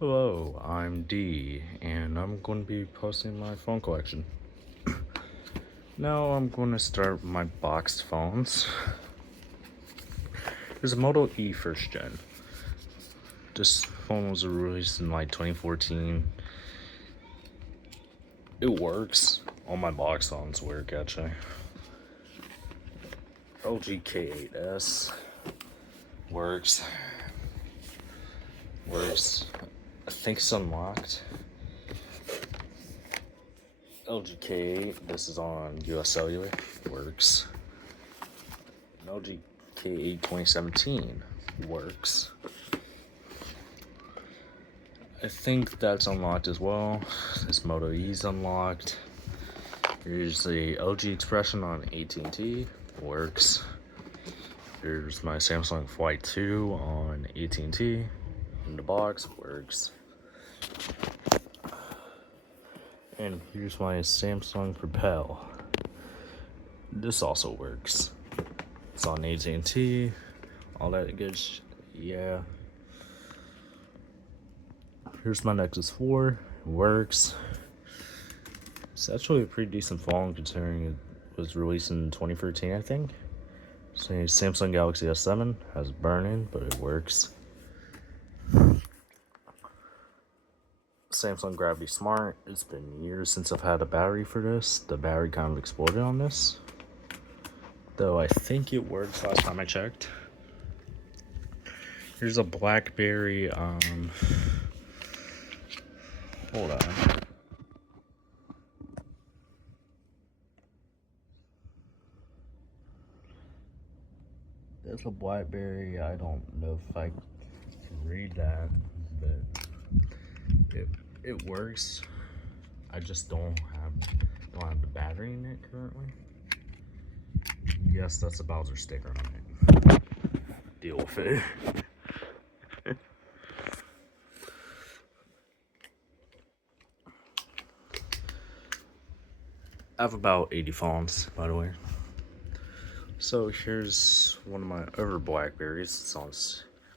Hello, I'm D, and I'm going to be posting my phone collection. Now I'm going to start my boxed phones. There's a Moto E first gen. This phone was released in like 2014. It works. All my box phones work actually. LG K8S works. I think it's unlocked. LG K8, this is on US Cellular, works. LG K8 2017 works. I think that's unlocked as well. This Moto E is unlocked. Here's the LG Expression on AT&T, works. Here's my Samsung Flight 2 on AT&T, in the box, works. And here's my Samsung Propel. This also works. It's on AT&T, all that good yeah. Here's my Nexus 4, works. It's actually a pretty decent phone considering it was released in 2013, I think. So Samsung Galaxy S7 has burn-in, but it works. Samsung Gravity Smart. It's been years since I've had a battery for this. The battery kind of exploded on this, though I think it works last time I checked. Here's a BlackBerry, hold on. There's a BlackBerry, I don't know if I can read that, but it works. I just don't have the battery in it currently. Yes, that's a Bowser sticker on it. Deal with it. I have about 80 phones, by the way. So here's one of my other Blackberries. It's on.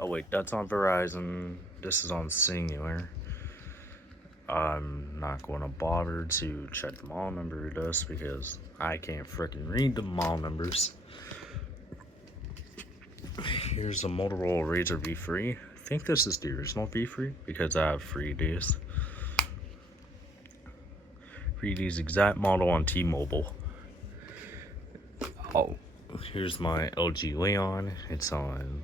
Oh wait, that's on Verizon. This is on Singular. I'm not going to bother to check the model number of this because I can't freaking read the model numbers. Here's a Motorola Razr V3. I think this is the original V3 because I have 3Ds. 3D's exact model on T-Mobile. Oh, here's my LG Leon. It's on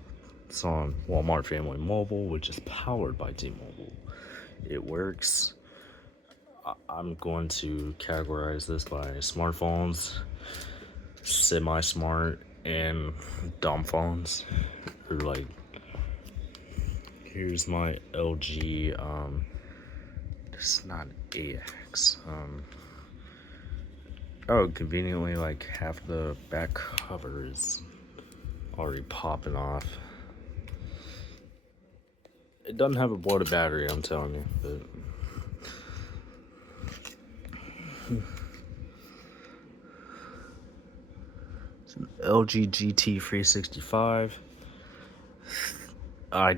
Walmart Family Mobile, which is powered by T-Mobile. It works. I'm going to categorize this by smartphones, semi-smart, and dumb phones. Or like, here's my LG. This is not AX. Oh, conveniently, like half the back cover is already popping off. It doesn't have a bloated battery, I'm telling you, but it's an LG GT 365. I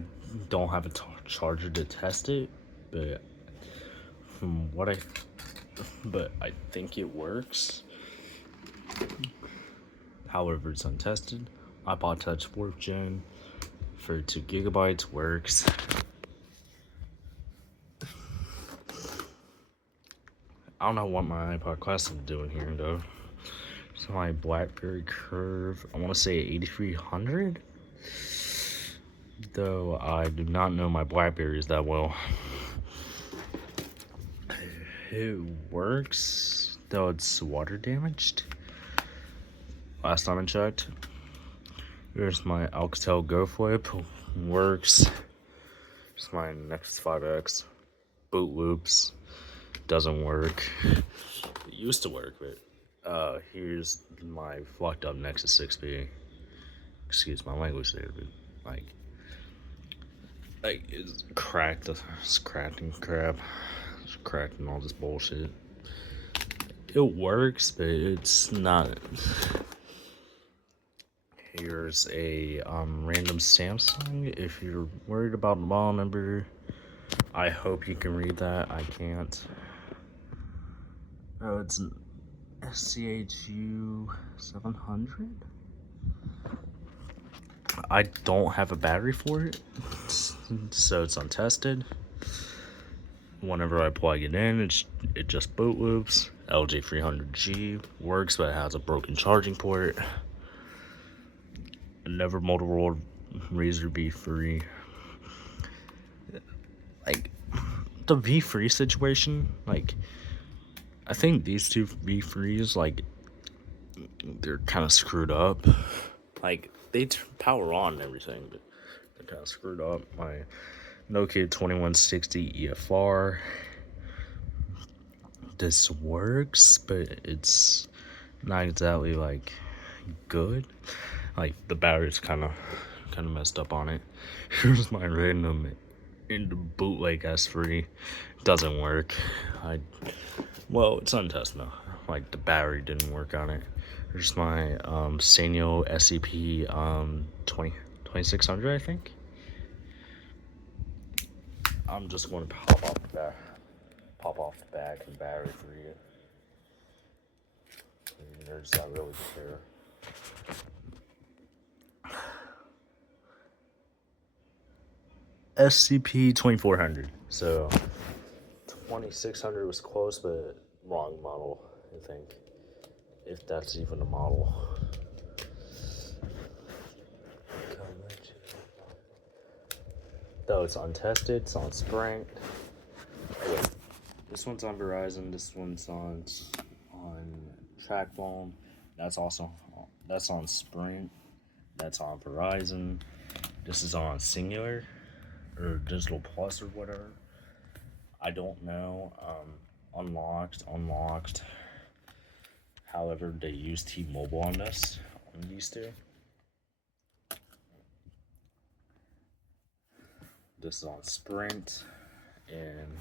don't have a charger to test it, but I think it works. However, it's untested. iPod Touch 4th Gen for 2 gigabytes works. I don't know what my iPod Classic is doing here though. So my BlackBerry Curve, I want to say 8300. Though I do not know my Blackberries that well. It works, though it's water damaged. Last time I checked. Here's my Alcatel Go Flip, works. Here's my Nexus 5X, boot loops, doesn't work. It used to work, but here's my fucked up Nexus 6P. Excuse my language there, but it's cracked. It's cracked and crap. It's cracked and all this bullshit. It works, but it's not. Here's a random Samsung. If you're worried about the model number, I hope you can read that. I can't. Oh, it's an SCHU 700. I don't have a battery for it, so it's untested. Whenever I plug it in, it just boot loops. LG 300G works, but it has a broken charging port. Never Motorola Razr B3. Like the V3 situation, like I think these two V3s, like they're kind of screwed up. Like they power on and everything, but they're kind of screwed up. My Nokia 2160 EFR. This works, but it's not exactly like good. Like the battery's kind of messed up on it. Here's my random in the bootleg S3. Doesn't work. Well, it's untested now. Like the battery didn't work on it. Here's my Sanyo SCP 2600, I think. I'm just going to pop off the back and battery for you. There's not really care. SCP 2400. So 2600 was close, but wrong model, I think. If that's even a model. Though it's untested, it's on Sprint. This one's on Verizon, this one's on TracFone. That's on Sprint. That's on Verizon. This is on Singular or Digital Plus or whatever. I don't know. Unlocked. However, they use T-Mobile on this. On these two. This is on Sprint and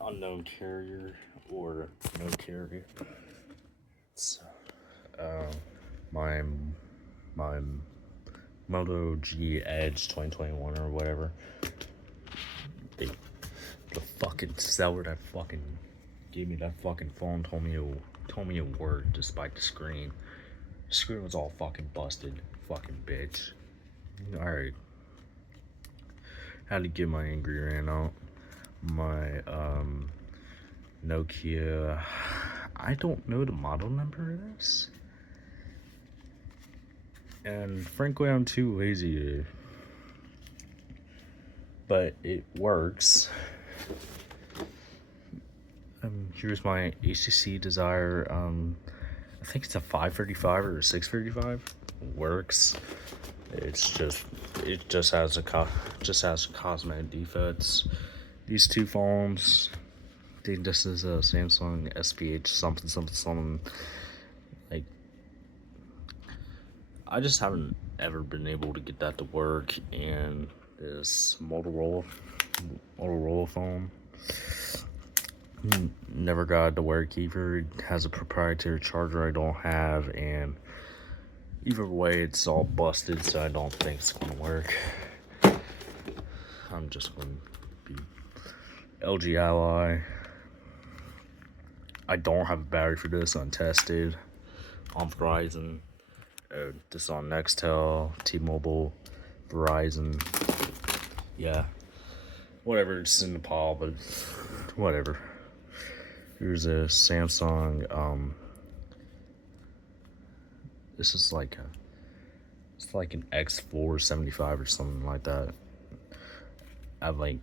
unknown carrier or no carrier. It's my Moto G Edge 2021 or whatever. The fucking seller that fucking gave me that fucking phone told me it worked despite the screen. The screen was all fucking busted. Fucking bitch. Alright. Had to get my angry rant out. My Nokia, I don't know the model number of this, and frankly I'm too lazy to, but it works. Here's my HTC Desire. I think it's a 535 or a 635. Works. It just has cosmetic defects. These two phones, I think this is a Samsung SPH something. Like, I just haven't ever been able to get that to work. And this Motorola phone never got it to work either. It has a proprietary charger I don't have, and either way it's all busted, so I don't think it's gonna work. I'm just gonna be LG Ally. I don't have a battery for this, untested. On Verizon. This on Nextel, T-Mobile, Verizon. Yeah. Whatever, it's in Nepal, but whatever. Here's a Samsung, this is like it's like an X475 or something like that. I've like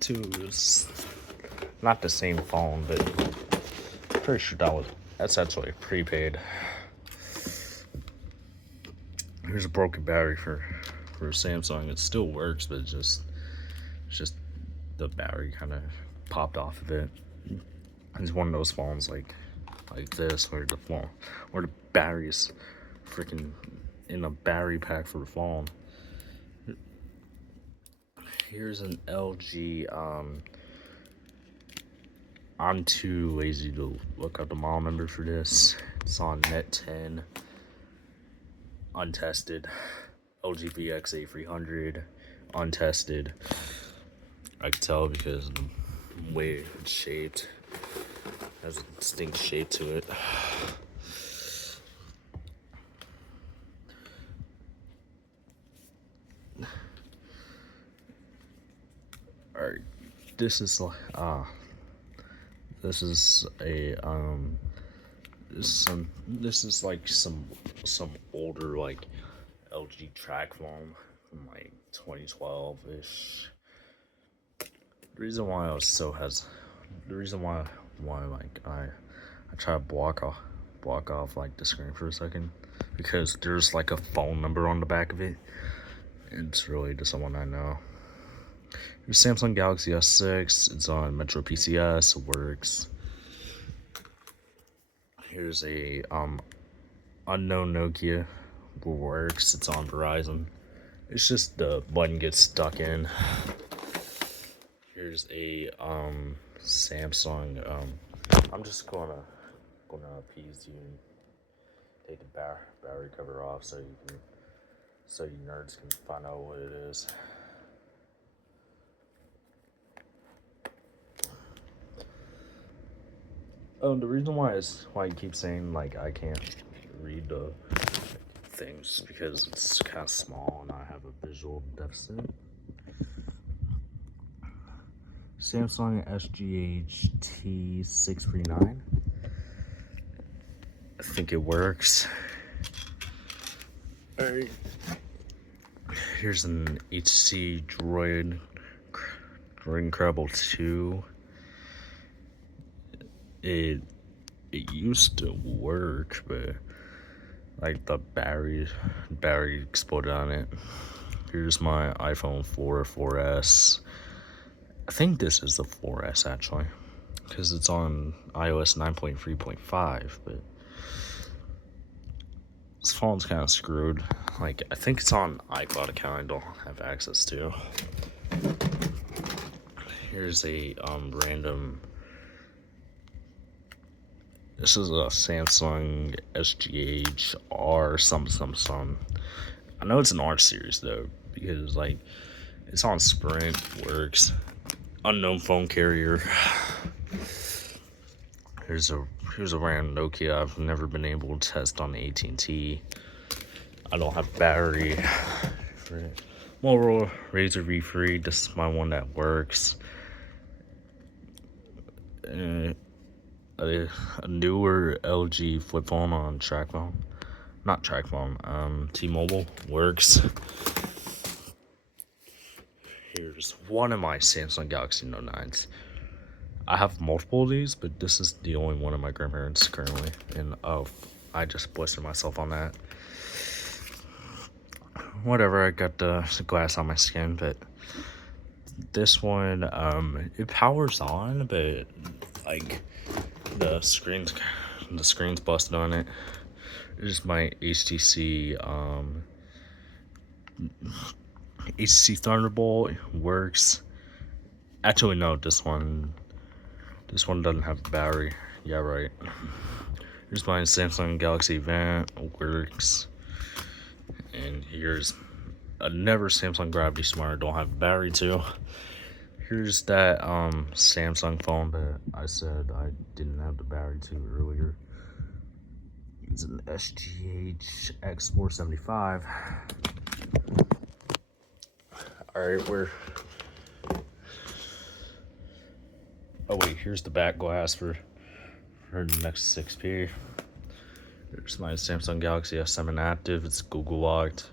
two, it's not the same phone, but pretty sure that's actually prepaid. Here's a broken battery for a Samsung. It still works, but it's just the battery kind of popped off of it. It's one of those phones like this, where the battery is freaking in a battery pack for the phone. Here's an LG. I'm too lazy to look up the model number for this. It's on Net10. Untested. LG VX A300 untested. I can tell because of the way it's shaped. It has a distinct shape to it. Alright, this is like this is a this is like some older like LG track phone from like 2012-ish. The reason why I was so the reason why like I try to block off like the screen for a second, because there's like a phone number on the back of it. It's really to someone I know. Here's Samsung Galaxy S6. It's on Metro PCS. It works. Here's a unknown Nokia. Works. It's on Verizon. It's just the button gets stuck in. Here's a Samsung. I'm just gonna appease you and take the battery cover off so you nerds can find out what it is. Oh, the reason why I keep saying like I can't read the things because it's kind of small and I have a visual deficit. Samsung SGH T639. I think it works. Alright. Here's an HTC Droid Incredible 2. It used to work, but like the battery exploded on it. Here's my iPhone 4S. I think this is the 4S actually, because it's on iOS 9.3.5, but this phone's kind of screwed. Like, I think it's on iCloud account I don't have access to. Here's a random. This is a Samsung SGH R some. I know it's an R series though, because like it's on Sprint, works. Unknown phone carrier. Here's a random Nokia I've never been able to test on AT&T. I don't have battery for it. Motorola Razr V3. This is my one that works. A newer LG flip phone on T-Mobile works. Here's one of my Samsung Galaxy Note 9s. I have multiple of these, but this is the only one of my grandparents currently, and I just blistered myself on that. Whatever, I got the glass on my skin, but this one, it powers on, but like the screen's busted on it. This is my HTC Thunderbolt. Works. Actually, no, this one doesn't have a battery. Yeah, right. Here's my Samsung Galaxy Vant. Works. And here's another Samsung Gravity Smart. Don't have a battery to. Here's that Samsung phone that I said I didn't have the battery to earlier. It's an SGH X475. Alright, oh wait, here's the back glass for the next 6P. There's my Samsung Galaxy S7 Active. It's Google locked,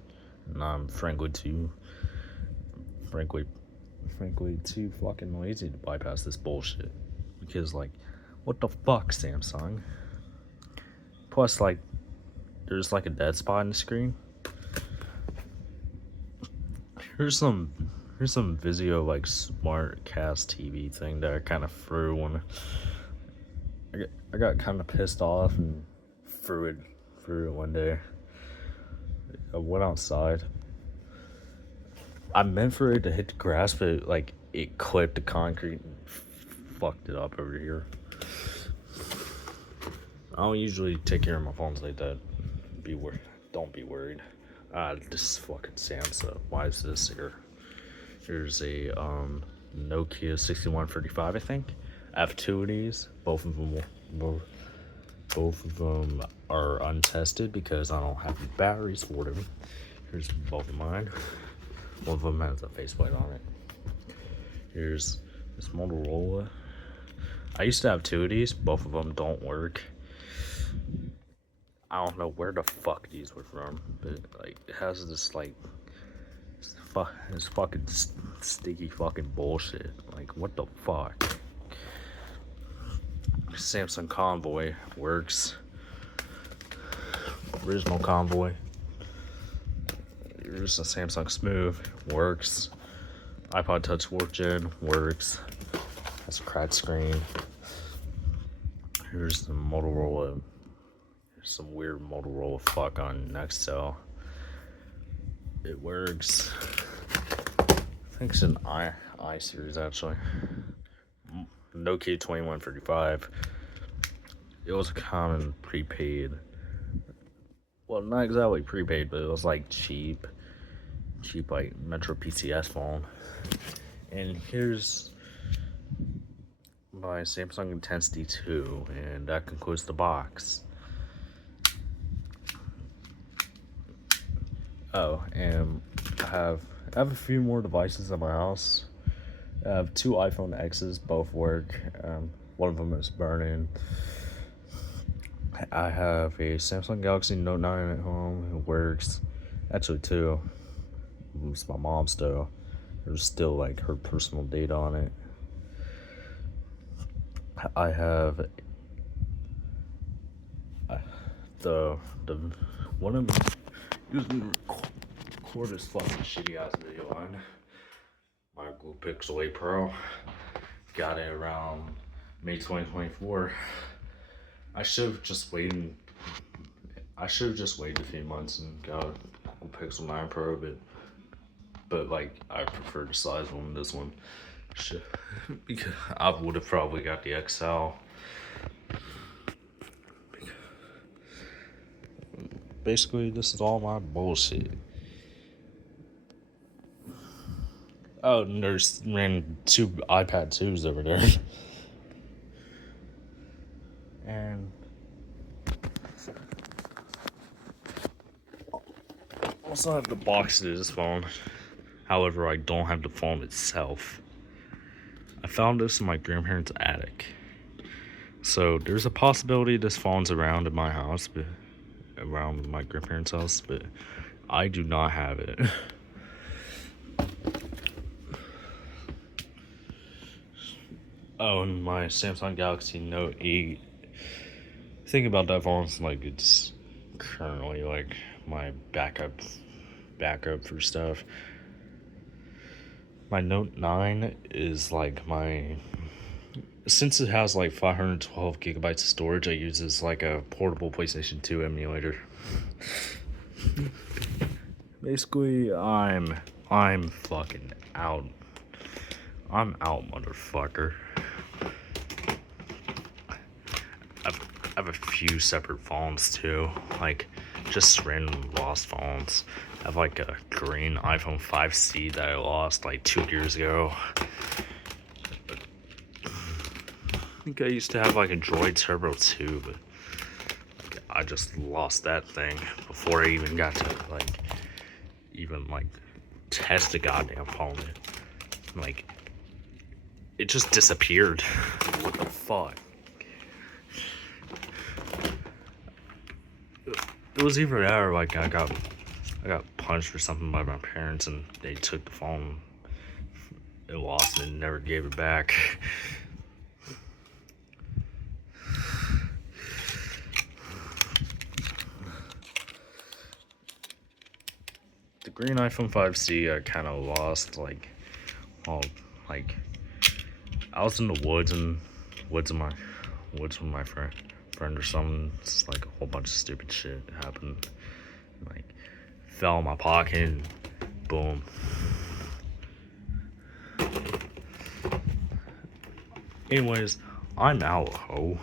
and I'm frankly too fucking lazy to bypass this bullshit. Because like, what the fuck, Samsung? Plus, like, there's like a dead spot in the screen. Here's some Vizio like smart cast TV thing that I kind of threw when I got kind of pissed off and threw it one day. I went outside. I meant for it to hit the grass, but like it clipped the concrete and fucked it up over here. I don't usually take care of my phones like that. Don't be worried. This is fucking Samsung. Why is this here? There's a Nokia 6135, I think. I have two of these. Both of them are untested because I don't have the batteries for them. Here's both of mine. One of them has a faceplate on it. Here's this Motorola. I used to have two of these. Both of them don't work. I don't know where the fuck these were from, but like it has this like this fucking sticky fucking bullshit. Like what the fuck? Samsung Convoy works. Original Convoy. Here's a Samsung Smooth, works. iPod Touch 4th Gen, works. Has a cracked screen. Here's the Motorola. There's some weird Motorola fuck on Nextel. It works. I think it's an I series actually. Nokia 2135. It was a common prepaid. Well, not exactly prepaid, but it was like cheap like Metro PCS phone. And here's my Samsung Intensity 2, and that concludes the box. Oh, and I have a few more devices at my house. I have two iPhone X's, both work. One of them is burning. I have a Samsung Galaxy Note 9 at home. It works. Actually, two. It's my mom's though. There's still like her personal data on it. I have the one of them using record this fucking shitty ass video on my Google Pixel 8 Pro. Got it around May 2024. I should have just waited a few months and got a Google Pixel 9 Pro, but like I prefer the size one. This one, shit, because I would have probably got the XL. Basically, this is all my bullshit. Oh, and there's two iPad 2s over there. And also have the box to this phone. However, I don't have the phone itself. I found this in my grandparents' attic. So there's a possibility this phone's around in my house, but around my grandparents' house, but I do not have it. Oh, and my Samsung Galaxy Note 8. Think about that phone, like it's currently like my backup for stuff. My Note 9 is like since it has like 512 gigabytes of storage, I use it as like a portable PlayStation 2 emulator. Basically, I'm fucking out. I'm out, motherfucker. I have a few separate phones too, like just random lost phones. I have like a green iPhone 5C that I lost like 2 years ago. I think I used to have like a Droid Turbo 2, but like, I just lost that thing before I even got to even test the goddamn phone. Like it just disappeared. What the fuck? It was either that or like I got punched or something by my parents and they took the phone and lost it and never gave it back. The green iPhone 5C I kind of lost I was in the woods with my friend or something. It's like a whole bunch of stupid shit happened. Like fell in my pocket and boom. Anyways, I'm out, ho.